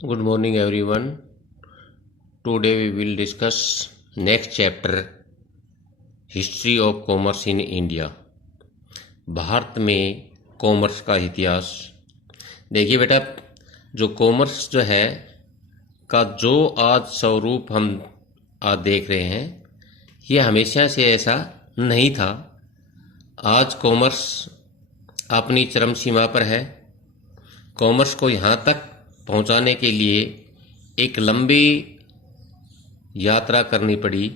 Good morning, everyone. Today we will discuss next chapter, History of Commerce in India. Bharat में commerce का इतिहास। देखिए बेटा, जो कॉमर्स जो है का जो आज स्वरूप हम आज देख रहे हैं, ये हमेशा से ऐसा नहीं था। आज कॉमर्स अपनी चरम सीमा पर है। कॉमर्स को यहाँ तक पहुँचाने के लिए एक लंबी यात्रा करनी पड़ी।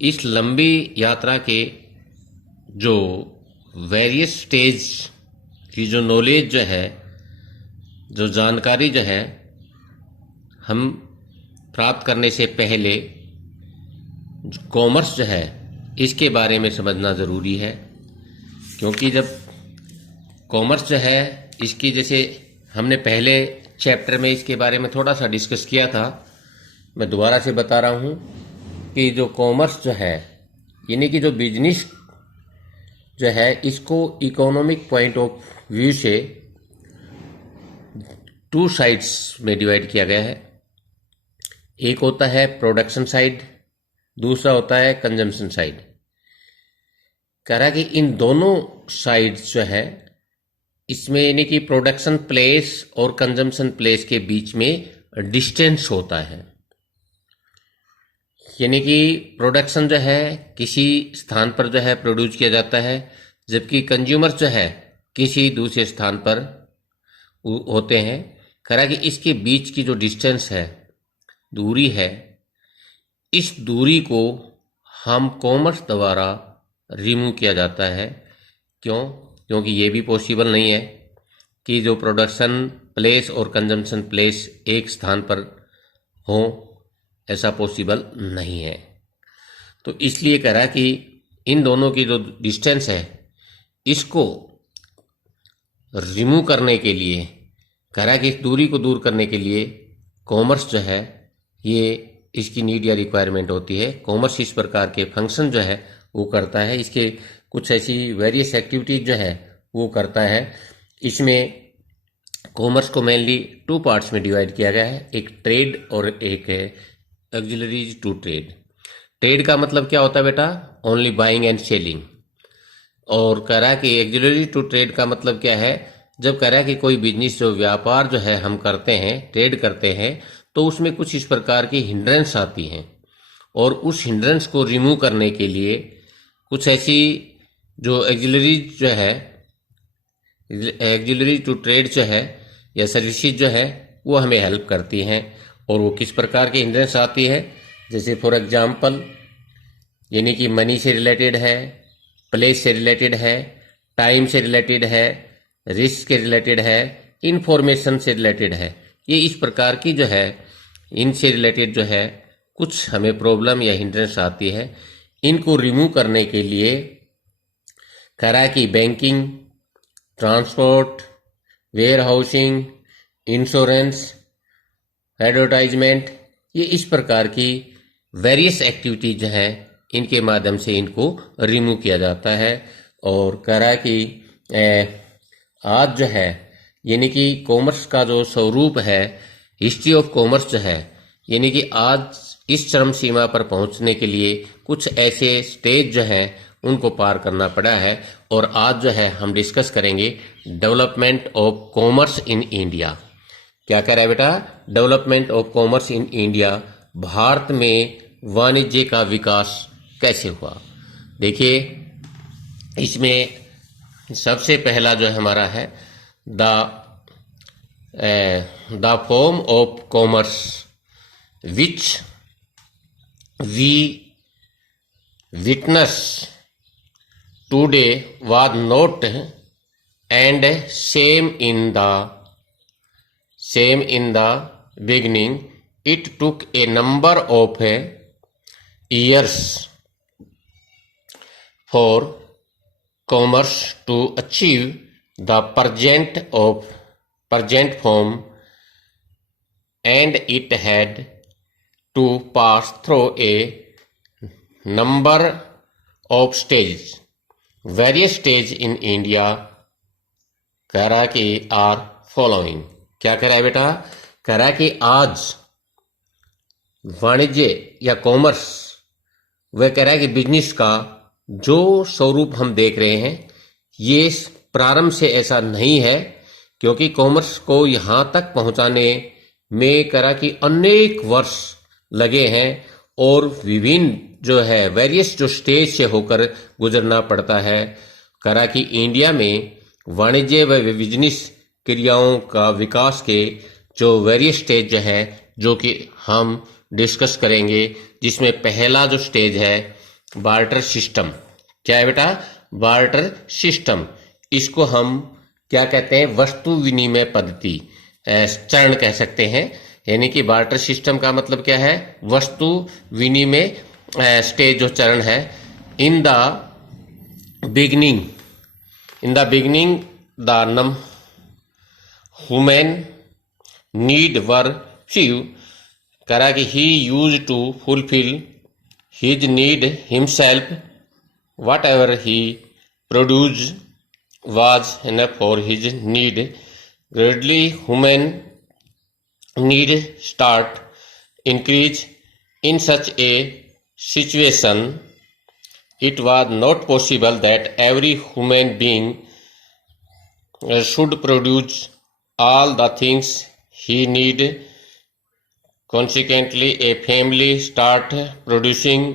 इस लंबी यात्रा के जो वेरियस स्टेज की जो नॉलेज जो है, जो जानकारी जो है, हम प्राप्त करने से पहले कॉमर्स जो है इसके बारे में समझना ज़रूरी है। क्योंकि जब कॉमर्स जो है इसकी, जैसे हमने पहले चैप्टर में इसके बारे में थोड़ा सा डिस्कस किया था, मैं दोबारा से बता रहा हूँ कि जो कॉमर्स जो है यानी कि जो बिजनेस जो है, इसको इकोनॉमिक पॉइंट ऑफ व्यू से टू साइड्स में डिवाइड किया गया है। एक होता है प्रोडक्शन साइड, दूसरा होता है कंजम्पशन साइड। कह रहा है कि इन दोनों साइड्स जो है इसमें यानी कि प्रोडक्शन प्लेस और कंजम्पशन प्लेस के बीच में डिस्टेंस होता है। यानी कि प्रोडक्शन जो है किसी स्थान पर जो है प्रोड्यूस किया जाता है, जबकि कंज्यूमर जो है किसी दूसरे स्थान पर होते हैं। कह कि इसके बीच की जो डिस्टेंस है, दूरी है, इस दूरी को हम कॉमर्स द्वारा रिमूव किया जाता है। क्यों? क्योंकि ये भी पॉसिबल नहीं है कि जो प्रोडक्शन प्लेस और कंजम्पशन प्लेस एक स्थान पर हो, ऐसा पॉसिबल नहीं है। तो इसलिए कह रहा है कि इन दोनों की जो डिस्टेंस है इसको रिमूव करने के लिए, कह रहा है कि इस दूरी को दूर करने के लिए कॉमर्स जो है ये इसकी नीड या रिक्वायरमेंट होती है। कॉमर्स इस प्रकार के फंक्शन जो है वो करता है। इसके कुछ ऐसी वेरियस एक्टिविटीज जो है वो करता है। इसमें कॉमर्स को मेनली टू पार्ट्स में डिवाइड किया गया है, एक ट्रेड और एक है ऑक्सिलरीज टू ट्रेड। ट्रेड का मतलब क्या होता है बेटा? Only buying and selling. और कह रहा है कि ऑक्सिलरी टू ट्रेड का मतलब क्या है? जब कह रहा है कि कोई बिजनेस जो व्यापार जो है हम करते हैं, ट्रेड करते हैं, तो उसमें कुछ इस प्रकार की हिंड्रेंस आती हैं और उस हिंड्रेंस को रिमूव करने के लिए कुछ ऐसी जो ऑक्सिलरी जो है, ऑक्सिलरी टू ट्रेड जो है या सर्विसेज जो है वो हमें हेल्प करती हैं। और वो किस प्रकार की हिंड्रेंस आती है? जैसे फॉर एग्जांपल यानी कि मनी से रिलेटेड है, प्लेस से रिलेटेड है, टाइम से रिलेटेड है, रिस्क से रिलेटेड है, इंफॉर्मेशन से रिलेटेड है। ये इस प्रकार की जो है, इनसे रिलेटेड जो है कुछ हमें प्रॉब्लम या हिंड्रेंस आती है। इनको रिमूव करने के लिए कह रहा है कि banking, transport, warehousing, insurance, advertisement, ये इस प्रकार की वेरियस एक्टिविटीज जो है इनके माध्यम से इनको रिमूव किया जाता है। और कह रहा है कि आज जो है यानी कि कॉमर्स का जो स्वरूप है, हिस्ट्री ऑफ कॉमर्स जो है, यानी कि आज इस चरम सीमा पर पहुंचने के लिए कुछ ऐसे स्टेज जो है उनको पार करना पड़ा है। और आज जो है हम डिस्कस करेंगे development of commerce in India. क्या कह रहा है बेटा? Development of commerce in India, Bharat में वाणिज्य का विकास कैसे हुआ। देखिए, इसमें सबसे पहला जो हमारा है the form of commerce which we witness today was not and same in the beginning. It took a number of years for commerce to achieve the present form, and it had to pass through a number of stages. Various stages in India कह रहा कि are following. क्या कह रहा है बेटा? कह रहा है कि आज वाणिज्य या कॉमर्स, वह कह रहा है कि बिजनेस का जो स्वरूप हम देख रहे हैं ये प्रारंभ से ऐसा नहीं है, क्योंकि कॉमर्स को यहाँ तक पहुँचाने में कह रहा कि अनेक वर्ष लगे हैं और विभिन्न जो है वेरियस जो स्टेज से होकर गुजरना पड़ता है। कह रहा कि इंडिया में वाणिज्य व बिजनेस क्रियाओं का विकास के जो वेरियस स्टेज है जो कि हम डिस्कस करेंगे, जिसमें पहला जो स्टेज है बार्टर सिस्टम। क्या है बेटा? Barter system. इसको हम क्या कहते हैं? वस्तु विनिमय पद्धति चरण कह सकते हैं। यानी कि बार्टर सिस्टम का मतलब क्या है? वस्तु विनिमय स्टेज जो चरण है। In the beginning the human need were few. करा कि he use to fulfil his need himself, whatever he produce was enough for his need. Gradually human need start increase. In such a situation it was not possible that every human being should produce all the things he need. Consequently a family start producing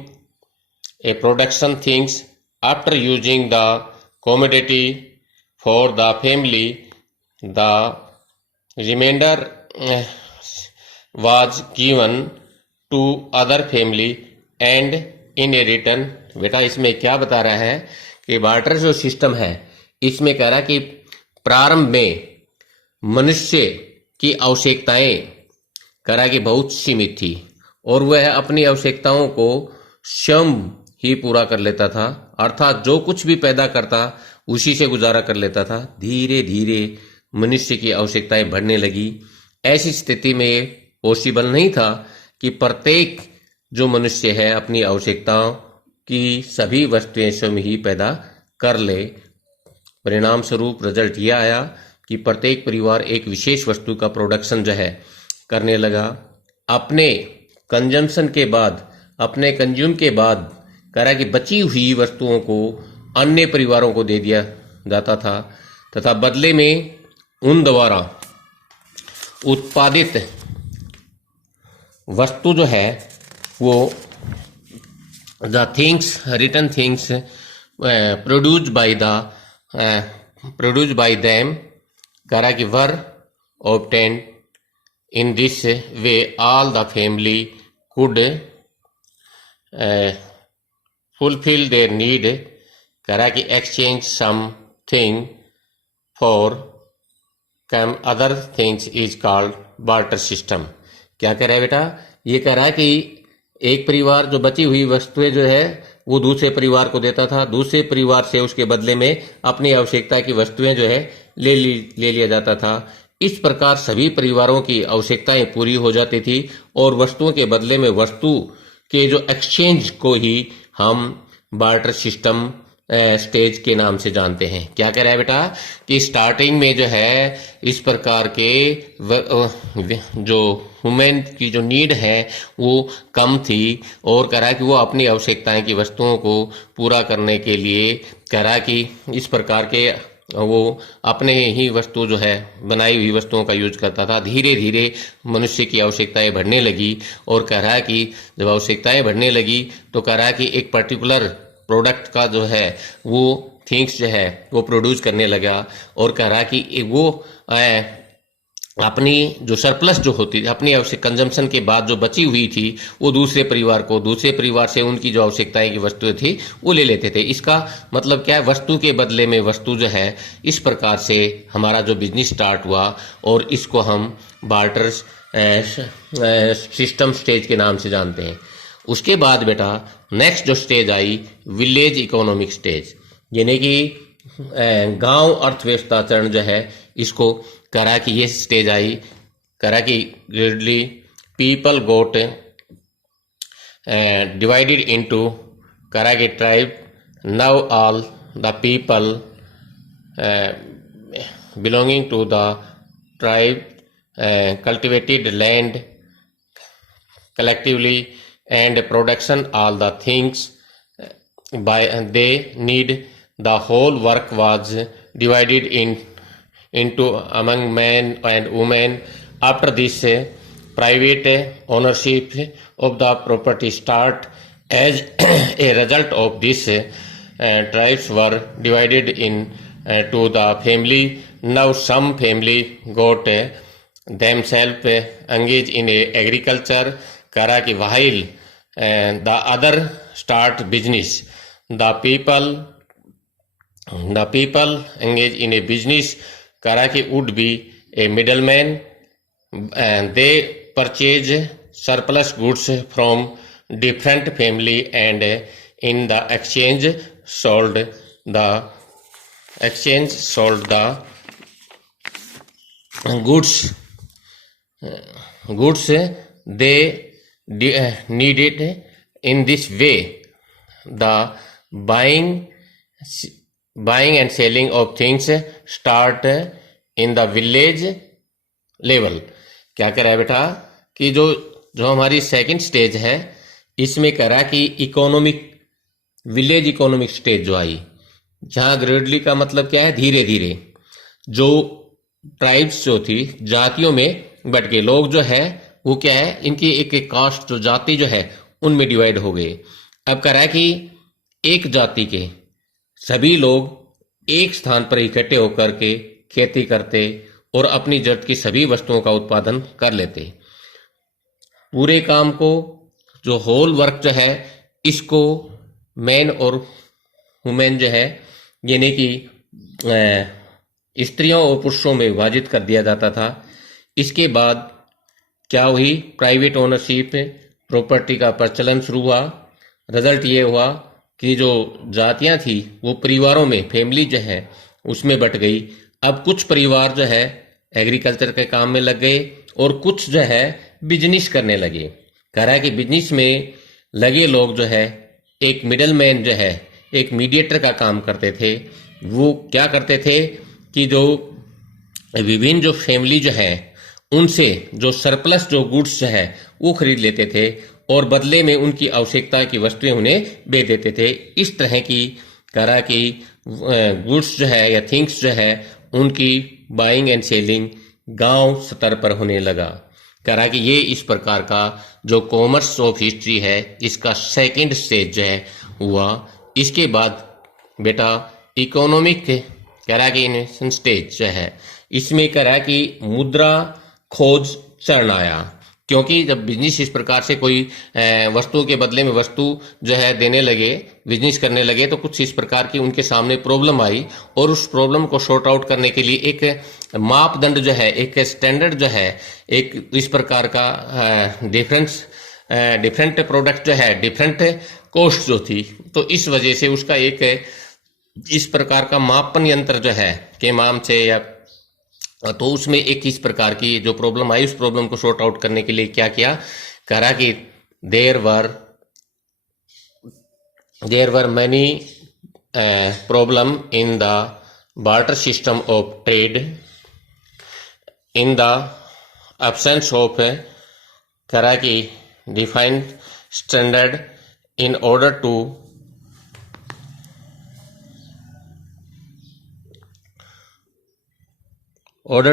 a production things after using the commodity for the family. The remainder was given to other family and in a return। बेटा इसमें क्या बता रहा है कि barter जो system है इसमें कह रहा कि प्रारंभ में मनुष्य की आवश्यकताएं कह रहा कि बहुत सीमित थी और वह अपनी आवश्यकताओं को स्वयं ही पूरा कर लेता था, अर्थात जो कुछ भी पैदा करता उसी से गुजारा कर लेता था। धीरे धीरे मनुष्य की आवश्यकताएं बढ़ने लगी। ऐसी स्थिति में पॉसिबल नहीं था कि प्रत्येक जो मनुष्य है अपनी आवश्यकताओं की सभी वस्तुएं स्वयं ही पैदा कर ले। परिणाम स्वरूप रिजल्ट यह आया कि प्रत्येक परिवार एक विशेष वस्तु का प्रोडक्शन जो है करने लगा। अपने कंजम्पशन के बाद, अपने कंज्यूम के बाद कह रहा कि बची हुई वस्तुओं को अन्य परिवारों को दे दिया जाता था तथा बदले में उन द्वारा उत्पादित वस्तु जो है वो the things return things produced by them कह रहा कि were obtained. In this way all the family could fulfil their need. कह रहा कि exchange something for some other things is called barter system. क्या कह रहा है बेटा? ये कह रहा है कि एक परिवार जो बची हुई वस्तुएं जो है वो दूसरे परिवार को देता था, दूसरे परिवार से उसके बदले में अपनी आवश्यकता की वस्तुएं जो है ले लिया जाता था। इस प्रकार सभी परिवारों की आवश्यकताएं पूरी हो जाती थी और वस्तुओं के बदले में वस्तु के जो एक्सचेंज को ही हम बार्टर सिस्टम स्टेज के नाम से जानते हैं। क्या कह रहा है बेटा? कि स्टार्टिंग में जो है इस प्रकार के जो ह्यूमन की जो नीड है वो कम थी और कह रहा है कि वो अपनी आवश्यकताएं की वस्तुओं को पूरा करने के लिए कह रहा है कि इस प्रकार के वो अपने ही वस्तु जो है बनाई हुई वस्तुओं का यूज करता था। धीरे धीरे मनुष्य की आवश्यकताएं बढ़ने लगी और कह रहा है कि जब आवश्यकताएं बढ़ने लगी तो कह रहा है कि एक पर्टिकुलर प्रोडक्ट का जो है वो थिंग्स जो है वो प्रोड्यूस करने लगा और कह रहा कि वो अपनी जो सरप्लस जो होती थी, अपनी आवश्यक कंजम्पशन के बाद जो बची हुई थी वो दूसरे परिवार से उनकी जो आवश्यकताएं की वस्तुएं थी वो ले लेते थे। इसका मतलब क्या है? वस्तु के बदले में वस्तु जो है, इस प्रकार से हमारा जो बिजनेस स्टार्ट हुआ और इसको हम बार्टर सिस्टम स्टेज के नाम से जानते हैं। उसके बाद बेटा नेक्स्ट जो stage I village economic stage, यानी कि गांव अर्थव्यवस्था चरण जो है इसको करा कि ये स्टेज आई। करा कि gradually people got divided into करा कि tribe. Now all the people belonging to the tribe cultivated land collectively and production all the things by they need. The whole work was divided into among men and women. After this, private ownership of the property start. As a result of this, tribes were divided in to the family. Now some family got themselves engaged in agriculture, करा कि while the other start business. The people engage in a business, करा कि would be a middleman, and they purchase surplus goods from different family and in the exchange sold the goods they needed. In this way, the buying and selling of things start in the village level. क्या करा है बेटा कि जो हमारी second stage है इसमें करा कि विलेज इकोनॉमिक स्टेज जो आई, जहां ग्रेजुअली का मतलब क्या है, धीरे धीरे जो ट्राइब्स जो थी जातियों में बट के लोग जो है वो क्या है, इनकी एक कास्ट जो जाति जो है उनमें डिवाइड हो गए. अब करा कि एक जाति के सभी लोग एक स्थान पर इकट्ठे होकर के खेती करते और अपनी जरूरत की सभी वस्तुओं का उत्पादन कर लेते. पूरे काम को जो होल वर्क जो है इसको मैन और वुमेन जो है यानी कि स्त्रियों और पुरुषों में विभाजित कर दिया जाता था. इसके बाद क्या हुई, प्राइवेट ओनरशिप प्रॉपर्टी का प्रचलन शुरू हुआ. रिजल्ट ये हुआ कि जो जातियां थी वो परिवारों में, फैमिली जो है उसमें बट गई. अब कुछ परिवार जो है एग्रीकल्चर के काम में लग गए और कुछ जो है बिजनेस करने लगे. कह रहा है कि बिजनेस में लगे लोग जो है एक मिडल मैन जो है एक मीडिएटर का काम करते थे. वो क्या करते थे कि जो विभिन्न जो फैमिली जो है उनसे जो सरप्लस जो गुड्स जो है वो खरीद लेते थे और बदले में उनकी आवश्यकता की वस्तुएं उन्हें बेच देते थे. इस तरह की करा कि गुड्स जो है या थिंग्स जो है उनकी बाइंग एंड सेलिंग गांव स्तर पर होने लगा. करा कि ये इस प्रकार का जो कॉमर्स ऑफ हिस्ट्री है इसका सेकंड स्टेज जो है हुआ. इसके बाद बेटा इकोनॉमिक करा कि इनोवेशन स्टेज जो है इसमें करा कि मुद्रा खोज चरण आया. क्योंकि जब बिजनेस इस प्रकार से कोई वस्तुओं के बदले में वस्तु जो है देने लगे, बिजनेस करने लगे, तो कुछ इस प्रकार की उनके सामने प्रॉब्लम आई और उस प्रॉब्लम को सॉर्ट आउट करने के लिए एक मापदंड जो है, एक स्टैंडर्ड जो है, एक इस प्रकार का डिफरेंट प्रोडक्ट जो है, डिफरेंट कॉस्ट जो थी, तो इस वजह से उसका एक इस प्रकार का मापन यंत्र जो है के नाम से या तो उसमें एक इस प्रकार की जो प्रॉब्लम आई उस प्रॉब्लम को सॉर्ट आउट करने के लिए क्या किया, करा कि there were many problem in the barter system of trade in the absence of करा कि defined standard in order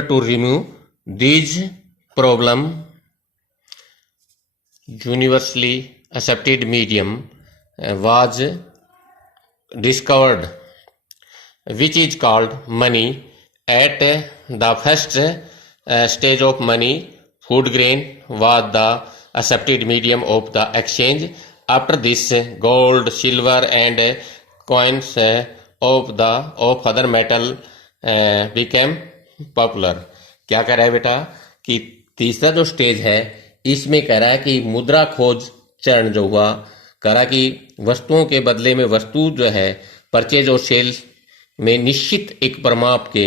to remove these problem, universally accepted medium was discovered, which is called money. At the first stage of money, food grain was the accepted medium of the exchange. After this, gold, silver and coins of other metal became popular. क्या कह रहा है बेटा कि तीसरा जो stage है इसमें कह रहा है कि मुद्रा खोज चरण जो हुआ, कह रहा कि वस्तुओं के बदले में वस्तु जो है परचेज और सेल में निश्चित एक परिमाप के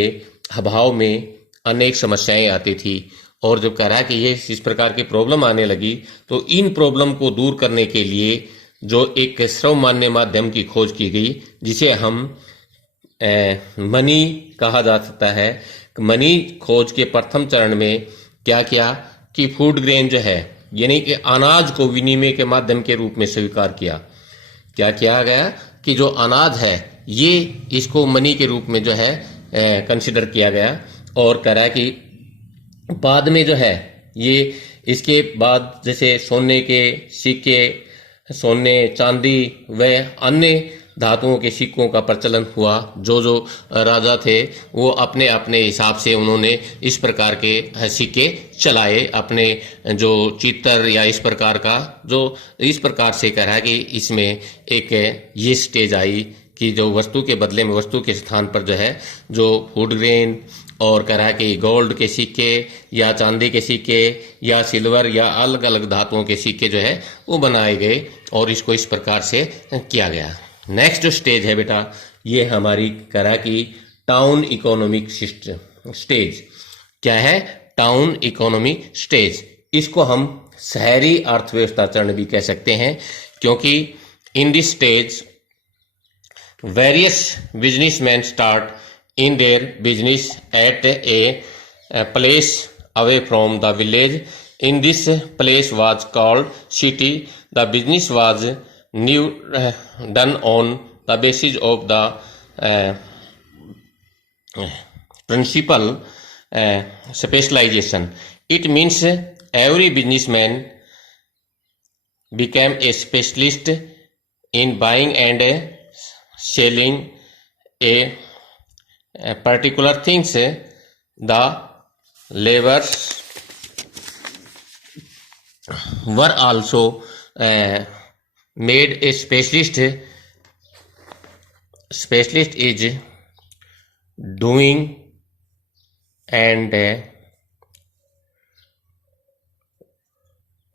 अभाव में अनेक समस्याएं आती थी. और जब कह रहा है कि ये इस प्रकार की प्रॉब्लम आने लगी तो इन प्रॉब्लम को दूर करने के लिए जो एक सर्वमान्य माध्यम की खोज की गई जिसे हम मनी कहा जा सकता है. मनी खोज के प्रथम चरण में क्या किया कि फूड ग्रेन जो है यानी कि अनाज को विनिमय के माध्यम के रूप में स्वीकार किया। क्या किया गया कि जो अनाज है ये इसको मनी के रूप में जो है कंसिडर किया गया, और कह रहा है कि बाद में जो है ये इसके बाद जैसे सोने के सिक्के, सोने चांदी व अन्य धातुओं के सिक्कों का प्रचलन हुआ। जो जो राजा थे वो अपने अपने हिसाब से उन्होंने इस प्रकार के सिक्के चलाए, अपने जो चित्तर या इस प्रकार का जो इस प्रकार से कह रहा है कि इसमें एक ये स्टेज आई कि जो वस्तु के बदले में वस्तु के स्थान पर जो है जो फूड ग्रेन और कह रहा है कि गोल्ड के सिक्के या चांदी के सिक्के या सिल्वर या अलग अलग धातुओं के सिक्के जो है वो बनाए गए और इसको इस प्रकार से किया गया। नेक्स्ट जो स्टेज है बेटा ये हमारी कह रहा है कि टाउन इकोनॉमिक स्टेज। क्या है? Town economy stage. इसको हम शहरी अर्थव्यवस्था चरण भी कह सकते हैं, क्योंकि in this stage various businessman start in their business at a place away from the village. In this place was called city. The business was new done on the basis of the principal specialization. It means every businessman became a specialist in buying and selling a particular things. The laborers were also made a specialist. Specialist is doing and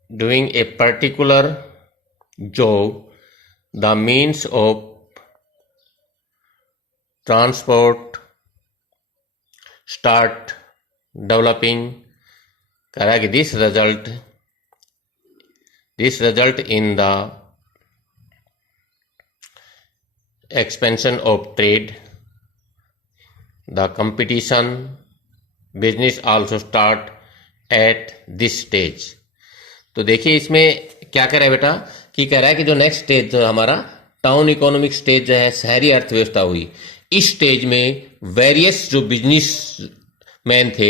doing a particular job. The means of transport start developing. कह रहा है कि this result in the expansion of trade, the competition, business also start at this stage. तो देखिए इसमें क्या कह रहा है बेटा कि कह रहा है कि जो नेक्स्ट स्टेज जो हमारा टाउन इकोनॉमिक स्टेज जो है शहरी अर्थव्यवस्था हुई। इस स्टेज में वेरियस जो बिजनेस मैन थे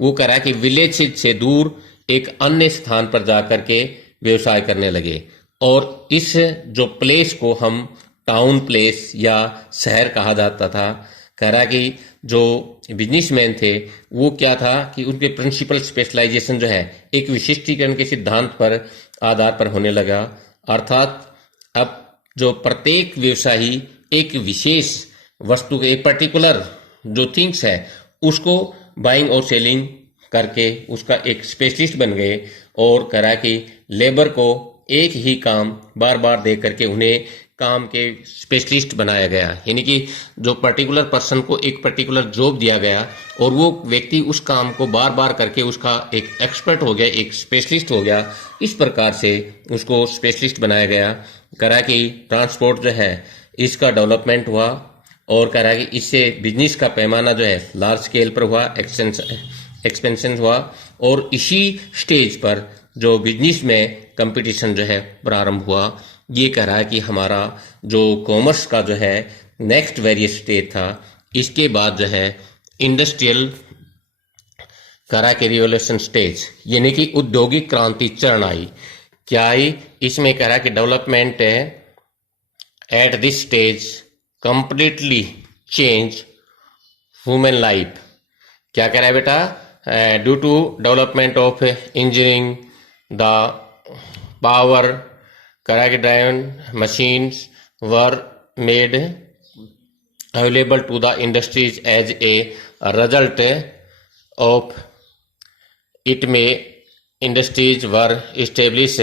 वो कह रहा है कि विलेज से दूर एक अन्य स्थान पर जाकर के व्यवसाय करने लगे, और इस जो प्लेस को हम टाउन प्लेस या शहर कहा जाता था। कह रहा कि जो बिजनेसमैन थे वो क्या था कि उनके प्रिंसिपल स्पेशलाइजेशन जो है एक विशिष्टीकरण के सिद्धांत पर आधार पर होने लगा, अर्थात अब जो प्रत्येक व्यवसायी एक विशेष वस्तु के एक पर्टिकुलर जो थिंग्स है उसको बाइंग और सेलिंग करके उसका एक स्पेशलिस्ट बन गए, और कह रहा कि लेबर को एक ही काम बार बार दे करके उन्हें काम के स्पेशलिस्ट बनाया गया। यानी कि जो पर्टिकुलर पर्सन को एक पर्टिकुलर जॉब दिया गया और वो व्यक्ति उस काम को बार बार करके उसका एक एक्सपर्ट हो गया, एक स्पेशलिस्ट हो गया। इस प्रकार से उसको स्पेशलिस्ट बनाया गया। कह रहा कि ट्रांसपोर्ट जो है इसका डेवलपमेंट हुआ, और कह रहा है कि इससे बिजनेस का पैमाना जो है लार्ज स्केल पर हुआ, एक्सपेंशन हुआ, और इसी स्टेज पर जो बिजनेस में कंपटीशन जो है प्रारंभ हुआ। ये कह रहा है कि हमारा जो कॉमर्स का जो है नेक्स्ट वेरियस स्टेज था। इसके बाद जो है इंडस्ट्रियल कह रहा कि रिवोल्यूशन स्टेज यानी कि औद्योगिक क्रांति चरण आई। क्या आई? इसमें कह रहा कि development at this stage completely change human life. क्या कह रहा है बेटा? Due to development of engineering the power कह रहा कि driven machines were made available to the industries as a result of it में industries were established.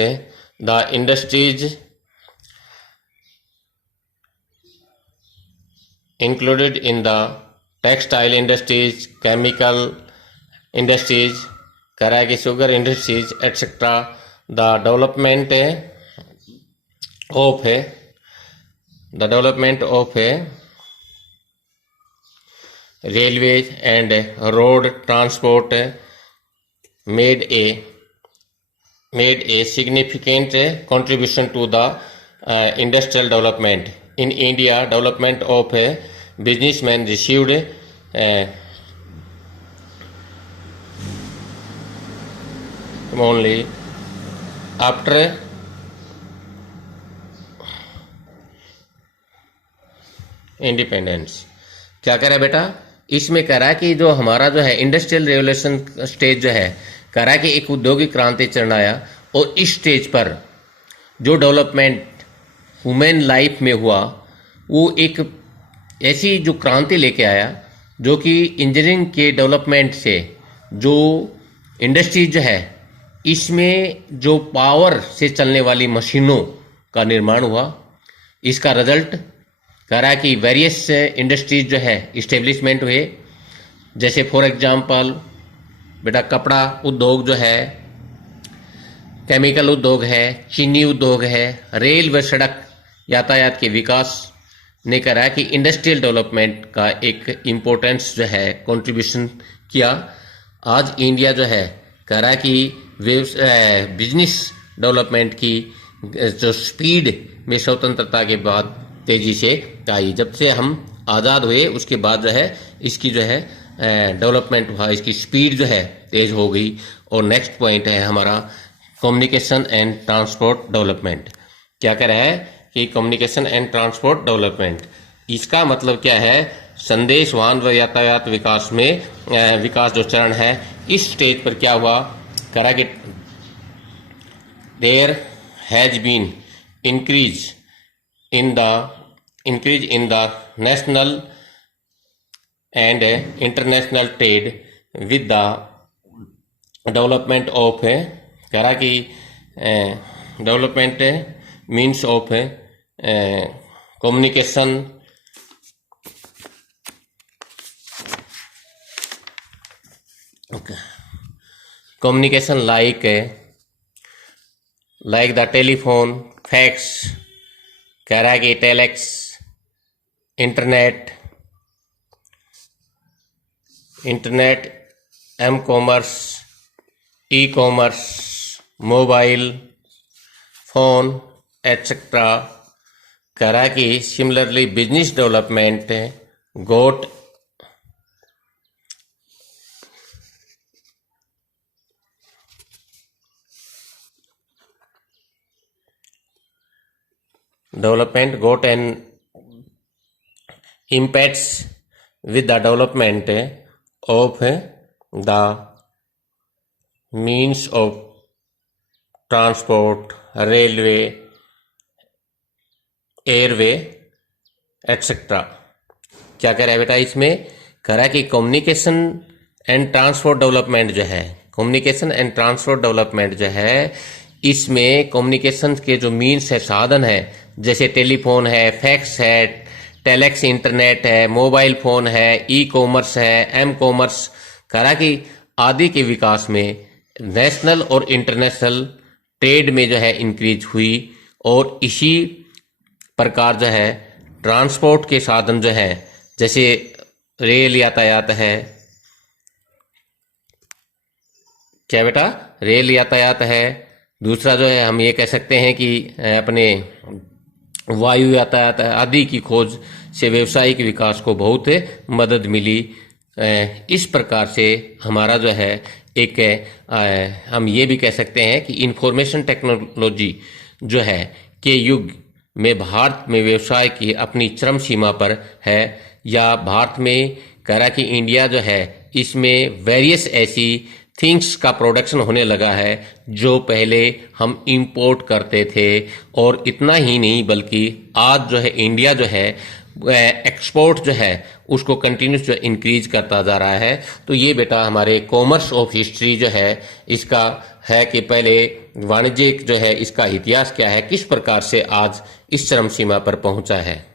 The industries included in the textile industries, chemical industries, karagi sugar industries, etc. The development of railways and road transport made a significant contribution to the industrial development. In India, development of businessmen received only after independence. क्या कह रहा है बेटा, इसमें कह रहा है कि जो हमारा जो है इंडस्ट्रियल रेवोल्यूशन स्टेज जो है, कह रहा है कि एक औद्योगिक क्रांति चरण आया और इस स्टेज पर जो डेवलपमेंट ह्यूमन लाइफ में हुआ वो एक ऐसी जो क्रांति लेके आया जो कि इंजीनियरिंग के डेवलपमेंट से जो इंडस्ट्रीज जो है इसमें जो पावर से चलने वाली मशीनों का निर्माण हुआ। इसका रिजल्ट कह रहा है कि वेरियस इंडस्ट्रीज जो है इस्टेब्लिशमेंट हुए, जैसे फॉर एग्जांपल बेटा कपड़ा उद्योग जो है, केमिकल उद्योग है, चीनी उद्योग है, रेल व सड़क यातायात के विकास ने करा कि इंडस्ट्रियल डेवलपमेंट का एक इम्पोर्टेंस जो है कंट्रीब्यूशन किया। आज इंडिया जो है कह रहा है कि बिजनेस डेवलपमेंट की जो स्पीड में स्वतंत्रता के बाद तेजी से आई। जब से हम आज़ाद हुए उसके बाद जो है इसकी जो है डेवलपमेंट हुआ, इसकी स्पीड जो है तेज हो गई। और नेक्स्ट पॉइंट है हमारा कम्युनिकेशन एंड ट्रांसपोर्ट डेवलपमेंट। क्या कह रहा है कि कम्युनिकेशन एंड ट्रांसपोर्ट डेवलपमेंट, इसका मतलब क्या है, संदेश वाहन व यातायात विकास में विकास जो चरण है इस स्टेज पर क्या हुआ, कह रहा कि there has been increase in the national and international trade with the development of, कह रहा कि development means of communication communication like the telephone, fax, कह रहा है कि telex, internet, M commerce, E commerce, mobile phone etcetera. कह रहा है कि similarly business development got an impacts with the development of the means of transport, railway, airway etcetera. क्या कह रहा है बेटा, इसमें कह रहा है कि कम्युनिकेशन एंड ट्रांसपोर्ट डेवलपमेंट जो है, कम्युनिकेशन एंड ट्रांसपोर्ट डेवलपमेंट जो है इसमें कम्युनिकेशन के जो मीन्स है, साधन है, जैसे टेलीफोन है, फैक्स है, टेलेक्स इंटरनेट है, मोबाइल फोन है, ई कॉमर्स है, एम कॉमर्स, कह रहा कि आदि के विकास में नेशनल और इंटरनेशनल ट्रेड में जो है इंक्रीज हुई। और इसी प्रकार जो है ट्रांसपोर्ट के साधन जो है, जैसे रेल यातायात है, क्या बेटा, रेल यातायात है। दूसरा जो है हम ये कह सकते हैं कि अपने वायु यातायात आदि की खोज से व्यवसायिक विकास को बहुत मदद मिली। इस प्रकार से हमारा जो है एक हम ये भी कह सकते हैं कि इंफॉर्मेशन टेक्नोलॉजी जो है के युग में भारत में व्यवसाय की अपनी चरम सीमा पर है, या भारत में कह रहा कि इंडिया जो है इसमें वेरियस ऐसी थिंग्स का प्रोडक्शन होने लगा है जो पहले हम इंपोर्ट करते थे। और इतना ही नहीं बल्कि आज जो है इंडिया जो है एक्सपोर्ट जो है उसको कंटिन्यूस जो इंक्रीज करता जा रहा है। तो ये बेटा हमारे कॉमर्स ऑफ हिस्ट्री जो है इसका है कि पहले वाणिज्यिक जो है इसका इतिहास क्या है, किस प्रकार से आज इस चरम सीमा पर पहुंचा है।